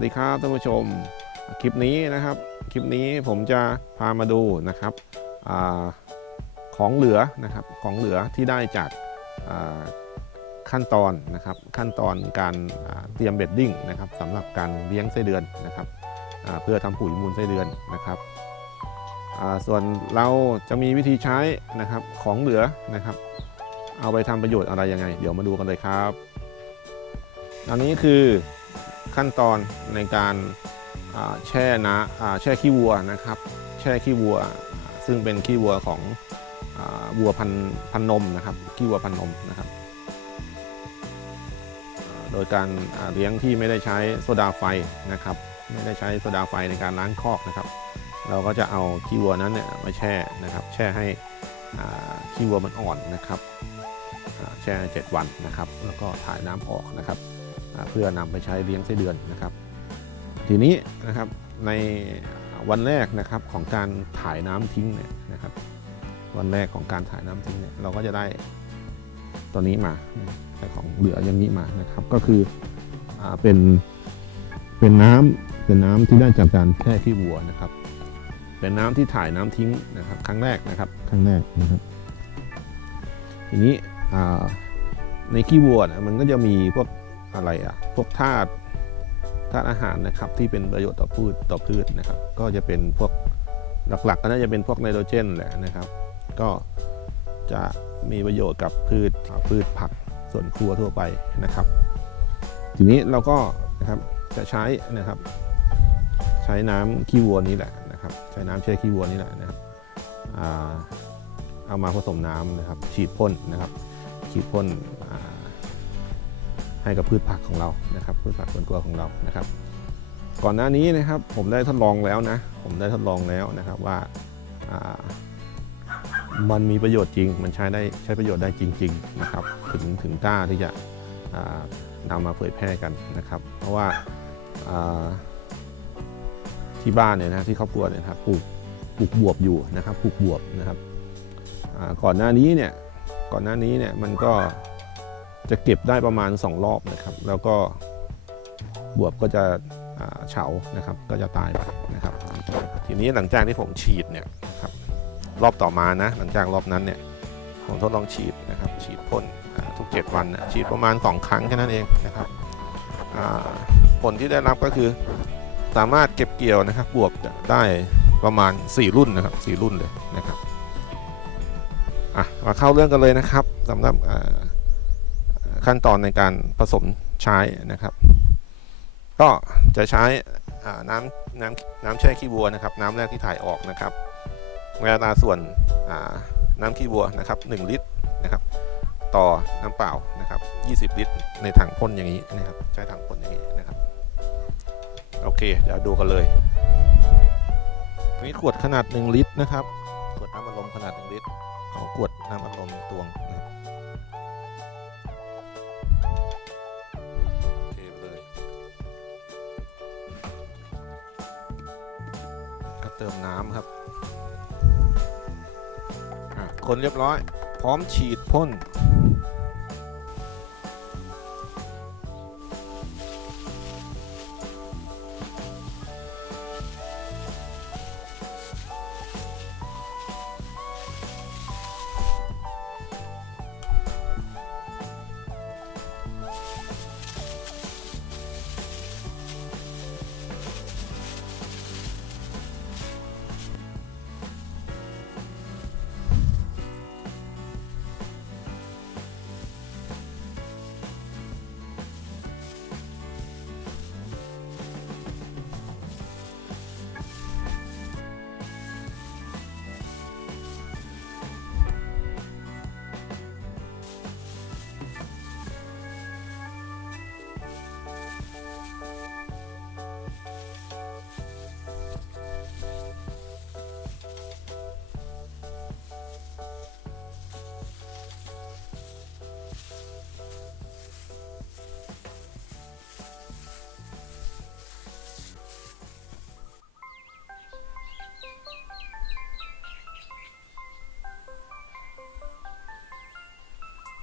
สดีครับท่านผู้ชม คลิปนี้นะครับ คลิปนี้ผมจะพามาดูนะครับอของเหลือนะครับของเหลือที่ได้จากขั้นตอนนะครับขั้นตอนการเตรียมเบดดิ้งนะครับสำหรับการเลี้ยงไส้เดือนนะครับเพื่อทำปุ๋ยมูลไส้เดือนนะครับส่วนเราจะมีวิธีใช้นะครับของเหลือนะครับ เอาไปทำประโยชน์อะไรยังไง เดี๋ยวมาดูกันเลยครับ อันนี้คือ ขั้นตอนในการแช่นะอ่าแช่ขี้วัวนะครับ แช่ขี้วัว ซึ่งเป็นขี้วัวของวัวพันพันนมนะครับขี้วัวพันนมนะครับ โดยการเลี้ยงที่ไม่ได้ใช้โซดาไฟนะครับ ไม่ได้ใช้โซดาไฟในการล้างคอกนะครับ เราก็จะเอาขี้วัวนั้นเนี่ยมาแช่นะครับ แช่ให้ขี้วัวมันอ่อนนะครับอ่าแช่ 7 วันนะครับ แล้วก็ถ่ายน้ำออกนะครับ เพื่อนำไปใช้เลี้ยงไส้เดือนนะครับ ทีนี้นะครับในวันแรกนะครับของการถ่ายน้ำทิ้งเนี่ยนะครับ วันแรกของการถ่ายน้ำทิ้งเนี่ยเราก็จะได้ตัวนี้มาได้ของเหลืออย่างนี้มานะครับ ก็คืออาเป็นเป็นน้ำเป็นน้ำที่ได้จากการแช่ขี้วัวนะครับ เป็นน้ำที่ถ่ายน้ำทิ้งนะครับ ครั้งแรกนะครับครั้งแรกนะครับทีนี้อ่าในขี้วัวเนี่ยมันก็จะมีพวก อะไรอะพวกธาตุธาตุอาหารนะครับที่เป็นประโยชน์ต่อพืชต่อพืชนะครับ ก็จะเป็นพวกหลักๆ ก็น่าจะเป็นพวกไนโตรเจนแหละนะครับ ก็จะมีประโยชน์กับพืชพืชผักสวนครัวทั่วไปนะครับ ทีนี้เราก็นะครับจะใช้นะครับ ใช้น้ำขี้วัวนี้แหละนะครับ ใช้น้ำแช่ขี้วัวนี่แหละนะครับเอามาผสมน้ำนะครับ ฉีดพ่นนะครับ ฉีดพ่นา ให้กับพืชผักของเรานะครับพืชผักสวนครัวของเรานะครับ ก่อนหน้านี้นะครับผมได้ทดลองแล้วนะ ผมได้ทดลองแล้วนะครับว่าามันมีประโยชน์จริง มันใช้ได้ใช้ประโยชน์ได้จริง ๆนะครับ ถึงถึงกล้าที่จะนำมาเผยแพร่กันนะครับ เพราะว่าาที่บ้านเนี่ยนะที่ครอบครัวเนี่ยนะครับปลูกปลูกบวบอยู่นะครับปลูกบวบนะครับก่อนหน้านี้เนี่ยก่อนหน้านี้เนี่ยมันก็ จะเก็บได้ประมาณ 2 รอบนะครับ แล้วก็บวบก็จะเฉานะครับ ก็จะตายไปนะครับ ทีนี้หลังจากที่ผมฉีดเนี่ยครับรอบต่อมานะ หลังจากรอบนั้นเนี่ยผมทดลองฉีดนะครับ ฉีดพ่นทุก 7 วันนะฉีดประมาณ 2 ครั้งแค่นั้นเองนะครับผลที่ได้รับก็คือสามารถเก็บเกี่ยวนะครับ บวบได้ประมาณ 4 รุ่นนะครับ 4 รุ่นเลยนะครับอะมาเข้าเรื่องกันเลยนะครับสำหรับ ขั้นตอนในการผสมใช้นะครับ ก็จะใช้น้ำน้ำน้ำแช่ขี้วัวนะครับ น้ำแรกที่ถ่ายออกนะครับเวลาส่วนน้ำขี้วัวนะครับ 1 ลิตรนะครับ ต่อน้ำเปล่านะครับ 20 ลิตร ในถังพ่นอย่างนี้นะครับ ใช้ถังพ่นอย่างนี้นะครับ โอเค เดี๋ยวดูกันเลยนี่ขวดขนาด 1 ลิตรนะครับ ขวดน้ำอัดลมขนาด 1 ลิตร ของขวดน้ำอัดลมตวง เติมน้ำครับคนเรียบร้อย พร้อมฉีดพ่น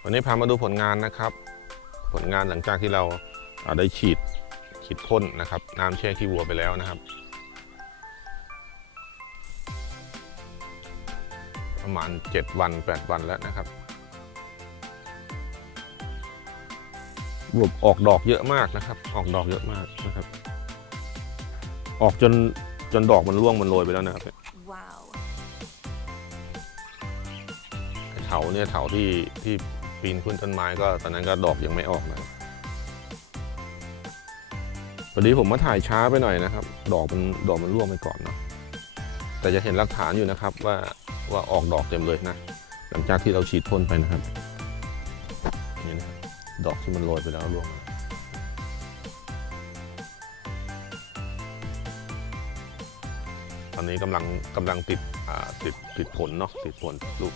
วันนี้พามาดูผลงานนะครับ ผลงานหลังจากที่เราอ่าได้ฉีดฉีดพ่นนะครับน้ำแช่ขี้วัวไปแล้วนะครับ ประมาณ 7 วัน 8 วันแล้วนะครับบวบออกดอกเยอะมากนะครับ ออกดอกเยอะมากนะครับ ออกจนจนดอกมันร่วงมันโรยไปแล้วนะครับ Wow. ไอ้เถาเนี่ยเถาที่ที่ ปีนขึ้นต้นไม้ก็ตอนนั้นก็ดอกยังไม่ออกนะครับพอดีผมมาถ่ายช้าไปหน่อยนะครับ ดอกมันดอกมันร่วงไปก่อนเนาะแต่จะเห็นหลักฐานอยู่นะครับว่าว่าออกดอกเต็มเลยนะ หลังจากที่เราฉีดพ่นไปนะครับนี่นะครับดอกที่มันโรยไปแล้วร่วงตอนนี้กำลังกำลังติดอ่าติดติดผลเนาะติดผลลูก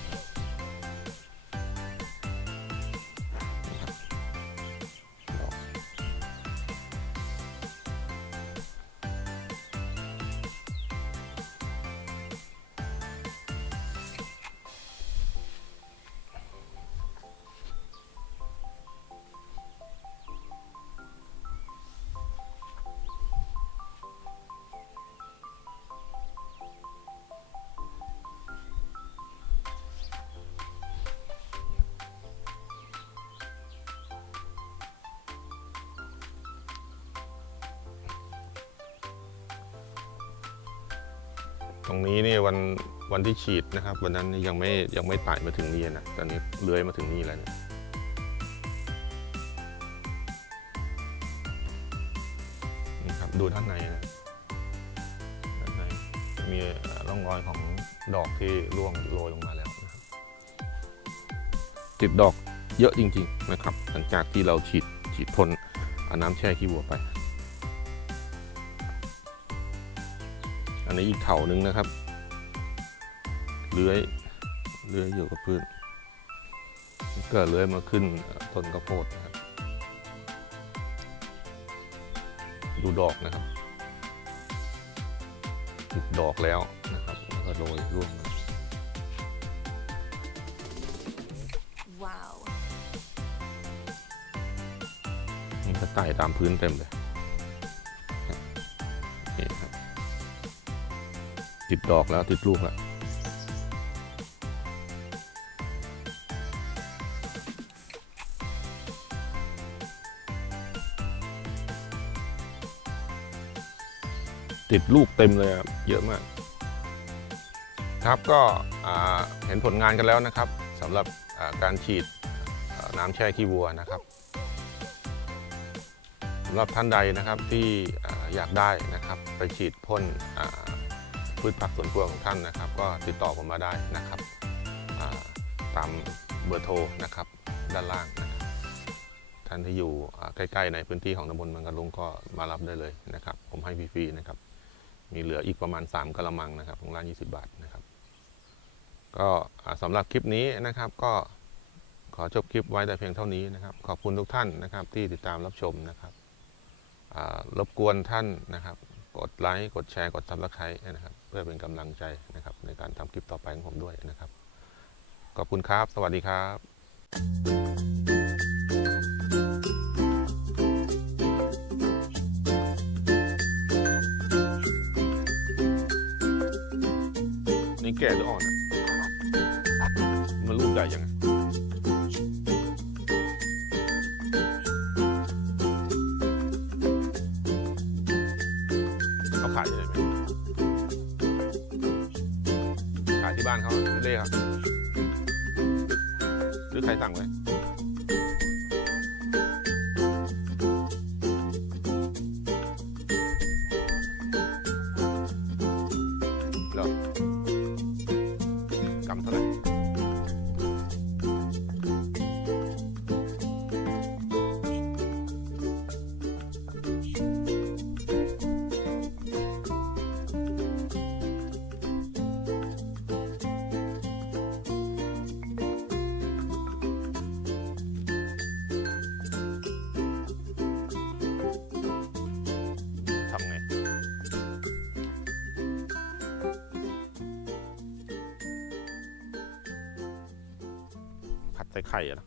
รงนี้นี่วันวันที่ฉีดนะครับ วันนั้นยังไม่ยังไม่ไต่มาถึงนี่นะตอนนี้เลื้อยมาถึงนี่แล้วเนี่ยนี่ครับดูด้านในนะด้านในมีร่องรอยของดอกที่ร่วงโรยลงมาแล้วนะครับติดดอกเยอะจริง ๆ นะครับ หลังจากที่เราฉีดฉีดพ่นอน้ำแช่ขี้วัวไป อันนี้อีกเถาหนึ่งนะครับ เลื้อย เลื้อยอยู่กับพื้น ก็เลื้อยมาขึ้นต้นกระโพดนะครับ ดูดอกนะครับติดดอกแล้วนะครับ แล้วก็โรยร่วงมา Wow. มันก็ไต่ตามพื้นเต็มเลยนี่ครับ ติดดอกแล้วติดลูกแล้วติดลูกเต็มเลยครับเยอะมาก ครับก็เห็นผลงานกันแล้วนะครับสำหรับการฉีดน้ำแช่ขี้วัวนะครับสำหรับท่านใดนะครับที่อยากได้นะครับไปฉีดพ่น พืชผักสวนครัวของท่านนะครับ ก็ติดต่อผมมาได้นะครับาตามเบอร์โทรนะครับด้านล่างนะครับท่านที่อยู่ใกล้ๆในพื้นที่ของตำบลบางกระลุงก็มารับได้เลยนะครับ ผมให้ฟรีๆนะครับ มีเหลืออีกประมาณ 3กะละมังนะครับของร้าน 20 บาทนะครับก็อ่าสำหรับคลิปนี้นะครับก็ขอจบคลิปไว้แต่เพียงเท่านี้นะครับ ขอบคุณทุกท่านนะครับที่ติดตามรับชมนะครับรบกวนท่านนะครับ กดไลค์ กดแชร์ กดซับสไครต์นะครับ เพื่อเป็นกำลังใจนะครับ ในการทำคลิปต่อไปของผมด้วยนะครับ ขอบคุณครับ สวัสดีครับนี่แก่หรืออ่อนอะมันลูกใหญ่ยังไง ที่บ้านเขาเล่ครับหรือใครสั่งไว้ ผัดใส่ไข่อะนะ